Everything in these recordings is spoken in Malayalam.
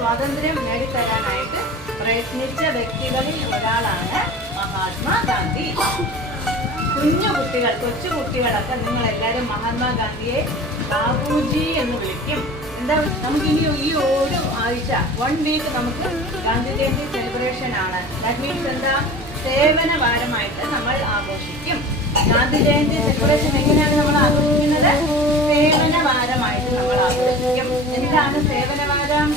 സ്വാതന്ത്ര്യം നേടിത്തരാനായിട്ട് പ്രയത്നിച്ച വ്യക്തികളിൽ ഒരാളാണ് മഹാത്മാഗാന്ധി. കൊച്ചു കുട്ടികളൊക്കെ നിങ്ങൾ എല്ലാവരും മഹാത്മാഗാന്ധിയെ ബാബുജി എന്ന് വിളിക്കും. എന്താ, നമുക്കിനി ഈ ഒരു ആഴ്ച 1 വീക്ക് നമുക്ക് ഗാന്ധി ജയന്തി സെലിബ്രേഷൻ ആണ്. ദാറ്റ് മീൻസ് എന്താ, സേവന വാരമായിട്ട് നമ്മൾ ആഘോഷിക്കും. ഗാന്ധി ജയന്തി സെലിബ്രേഷൻ എങ്ങനെയാണ് നമ്മൾ ആഘോഷിക്കുന്നത്? സേവന വാരമായിട്ട് നമ്മൾ ആഘോഷിക്കും. എന്താണ് സേവന വാരം?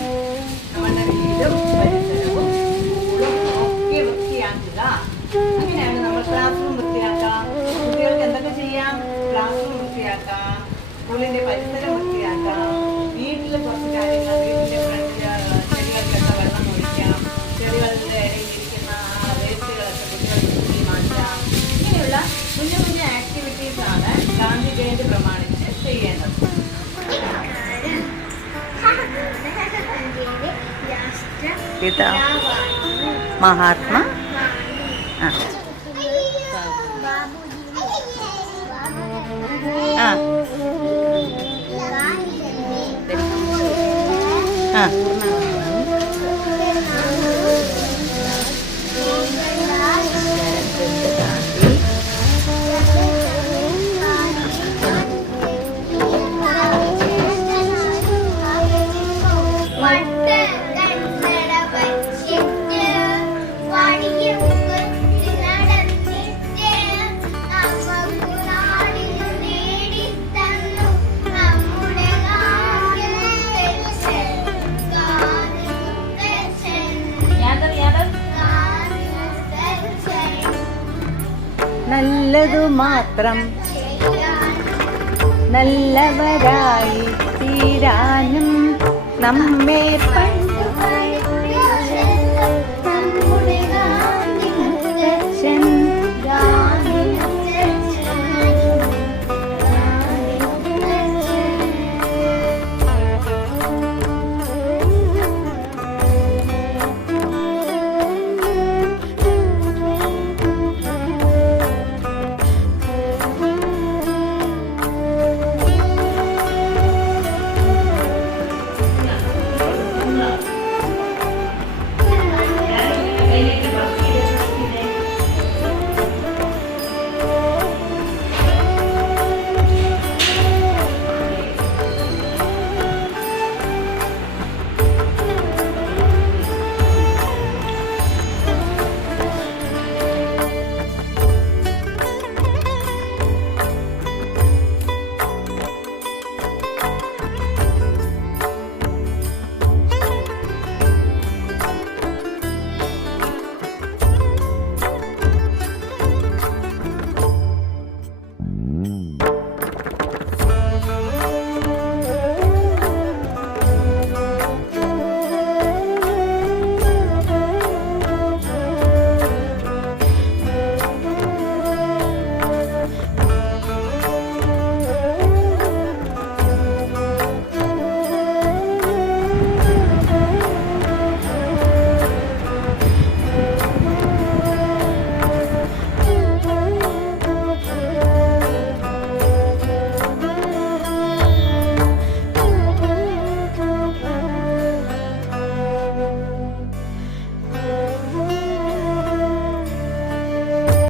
നമ്മുടെ വീടും പരിസരവും സ്കൂളും ഒക്കെ വൃത്തിയാക്കുക. അങ്ങനെയാണ് നമ്മൾ ക്ലാസ് റൂം വൃത്തിയാക്കാം. കുട്ടികൾക്ക് എന്തൊക്കെ ചെയ്യാം? ക്ലാസ് റൂം വൃത്തിയാക്കാം, സ്കൂളിന്റെ പരിസരം വൃത്തിയാക്കാം, വീട്ടിൽ കുറച്ച് കാര്യങ്ങൾ, വീട്ടിന്റെ ഫ്രണ്ടില് ചെടികൾക്കൊക്കെ വെള്ളം ഒഴിക്കാം, ചെടികളുടെ ഇടയിലിരിക്കുന്ന വേസ്റ്റുകളൊക്കെ കുട്ടികൾക്ക് മാറ്റാം. ഇങ്ങനെയുള്ള കുഞ്ഞു കുഞ്ഞു ആക്ടിവിറ്റീസ് ആണ് ഗാന്ധി ജയന്തി പ്രമാണിച്ച് ചെയ്യേണ്ടത്. മഹാത്മാ നല്ലതു മാത്രം നല്ലവരായി തീരാനും നമ്മെ